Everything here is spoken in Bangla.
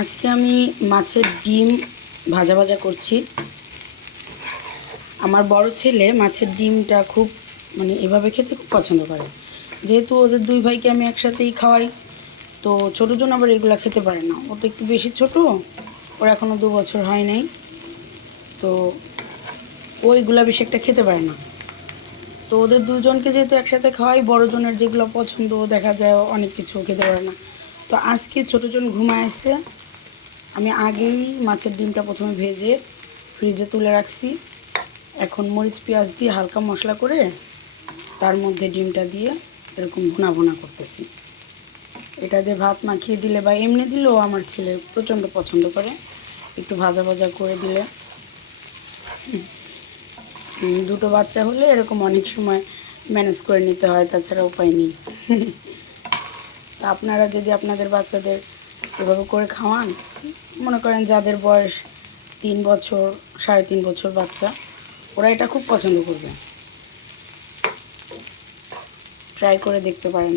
আজকে আমি মাছের ডিম ভাজা ভাজা করছি। আমার বড় ছেলে মাছের ডিমটা খুব এভাবে খেতে খুব পছন্দ করে। যেহেতু ওদের দুই ভাইকে আমি একসাথেই খাওয়াই, তো ছোটো জন আবার এগুলো খেতে পারে না। ও তো একটু বেশি ছোটো, ওর এখনও 2 বছর হয় নাই, তো ওইগুলা বেশি একটা খেতে পারে না। তো ওদের দুজনকে যেহেতু একসাথে খাওয়াই, বড় জনের যেগুলো পছন্দ দেখা যায় অনেক কিছু খেতে পারে না। তো আজকে ছোটো জন ঘুমায় আসছে, আমি আগেই মাছের ডিমটা প্রথমে ভেজে ফ্রিজে তুলে রাখছি। এখন মরিচ পেঁয়াজ দিয়ে হালকা মশলা করে তার মধ্যে ডিমটা দিয়ে এরকম ভুনা ভুনা করতেছি। এটা দিয়ে ভাত মাখিয়ে দিলে বা এমনি দিলেও আমার ছেলে প্রচণ্ড পছন্দ করে। একটু ভাজা ভাজা করে দিলে, দুটো বাচ্চা হলে এরকম অনেক সময় ম্যানেজ করে নিতে হয়, তাছাড়া উপায় নেই। তা আপনারা যদি আপনাদের বাচ্চাদের এভাবে করে খাওয়ান, মনে করেন যাদের বয়স 3 বছর 3.5 বছর বাচ্চা, ওরা এটা খুব পছন্দ করবে। ট্রাই করে দেখতে পারেন।